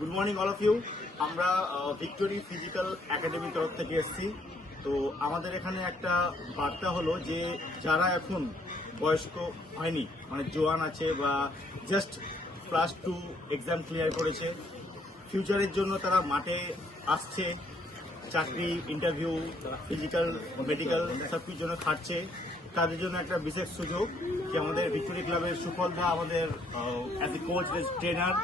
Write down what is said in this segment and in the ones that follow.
Good morning all of you. আমরা Victory physical একাডেমির তরফ থেকে এসেছি। তো আমাদের এখানে একটা বার্তা হলো যে যারা এখন বয়স্ক হয়নি, মানে জোয়ান আছে বা জাস্ট ক্লাস 2 এক্সাম ক্লিয়ার করেছে, ফিউচারের জন্য তারা মাঠে আসছে, চাকরি ইন্টারভিউ ফিজিক্যাল মেডিকেল সব কিছুর জন্য খাটছে, তাদের জন্য একটা বিশেষ সুযোগ যে আমাদের ভিক্টোরি ক্লাবের সুফল দা আমাদের অ্যাজ এ কোচ ট্রেনার,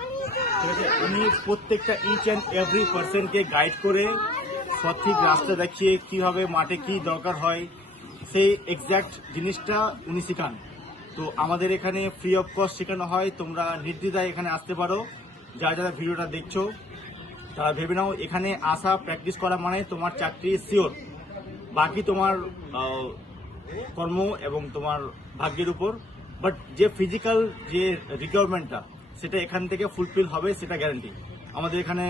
ঠিক আছে, উনি প্রত্যেকটা ইচ অ্যান্ড এভরি পার্সনকে গাইড করে সঠিক রাস্তা দেখিয়ে কীভাবে মাঠে কী দরকার হয় সেই এক্স্যাক্ট জিনিসটা উনি শেখান। তো আমাদের এখানে ফ্রি অফ কস্ট শেখানো হয়, তোমরা নির্দ্বিধায় এখানে আসতে পারো। যারা যারা ভিডিওটা দেখছো তারা ভেবে নাও এখানে আসা প্র্যাকটিস করা মানে তোমার চাকরি শিওর, বাকি তোমার কর্ম এবং তোমার ভাগ্যের উপর। বাট যে ফিজিক্যাল যে রিকোয়ারমেন্টটা সেটা এখান থেকে ফুলফিল হবে, সেটা গ্যারান্টি। আমাদের এখানে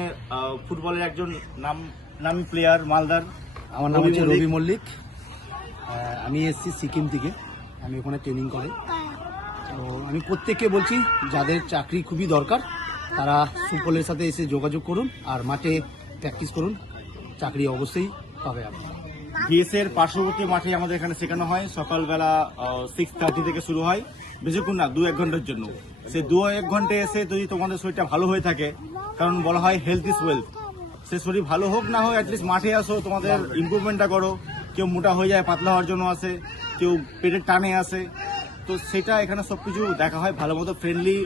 ফুটবলের একজন নামি প্লেয়ার মালদার, আমার নাম হচ্ছে রবি মল্লিক। আমি এসেছি সিকিম থেকে, আমি ওখানে ট্রেনিং করি। তো আমি প্রত্যেককে বলছি যাদের চাকরি খুবই দরকার তারা সুফলের সাথে এসে যোগাযোগ করুন আর মাঠে প্র্যাকটিস করুন, চাকরি অবশ্যই পাবে আপনারা। বিএসএর পার্শ্ববর্তী মাঠে আমাদের এখানে শেখানো হয়। সকালবেলা 6:30 থেকে শুরু হয়, বেশিক্ষণ না, 2-1 ঘন্টার জন্য। সে 2-1 ঘন্টায় এসে যদি তোমাদের শরীরটা ভালো হয়ে থাকে, কারণ বলা হয় হেলথ ইজ ওয়েলথ, সে শরীর ভালো হোক না হোক অ্যাটলিস্ট মাঠে আসো, তোমাদের ইমপ্রুভমেন্টটা করো। কেউ মোটা হয়ে যায় পাতলা হওয়ার জন্য আসে, কেউ পেটের টানে আসে, তো সেটা এখানে সবকিছু দেখা হয়। ভালো মতো ফ্রেন্ডলি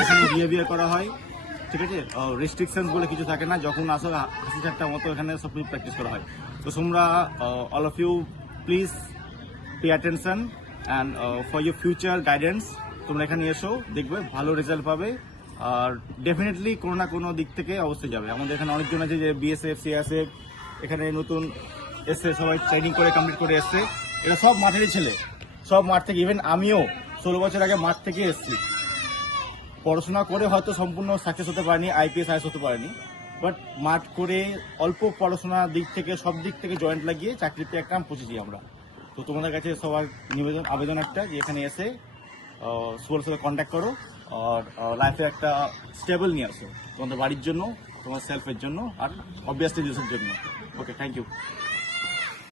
এখানে বিহেভিয়ার করা হয়, ঠিক আছে। রেস্ট্রিকশন বলে কিছু থাকে না, যখন আসো হাসি ঠাট্টা মতো এখানে সব কিছু প্র্যাকটিস করা হয়। তো তোমরা all of you please pay attention and for your future guidance তোমরা এখানে এসো, দেখবে ভালো রেজাল্ট পাবে। আর ডেফিনেটলি কোনো না কোনো দিক থেকে অবশ্যই যাবে। আমাদের এখানে অনেকজন আছে যে বিএসএফ সিএসএফ এখানে নতুন এসছে, সবাই ট্রেনিং করে কমপ্লিট করে এসছে। এরা সব মাঠেরই ছেলে, সব মাঠ থেকে। ইভেন আমিও 16 বছর আগে মাঠ থেকে এসেছি। পড়াশোনা করে হয়তো সম্পূর্ণ সাকসেস হতে পারেনি, আইপিএস আইএস হতে পারেনি, বাট মাঠ করে অল্প পড়াশোনার দিক থেকে সব দিক থেকে জয়েন্ট লাগিয়ে চাকরিতে একটা পৌঁছেছি আমরা। তো তোমাদের কাছে সবার আবেদন একটা যে এখানে এসে সুপার সাথে কন্ট্যাক্ট করো আর লাইফে একটা স্টেবল নিয়ে আসো, তোমাদের বাড়ির জন্য, তোমার সেলফের জন্য, আর অবভিয়াসলি দেশের জন্য। ওকে, থ্যাংক ইউ।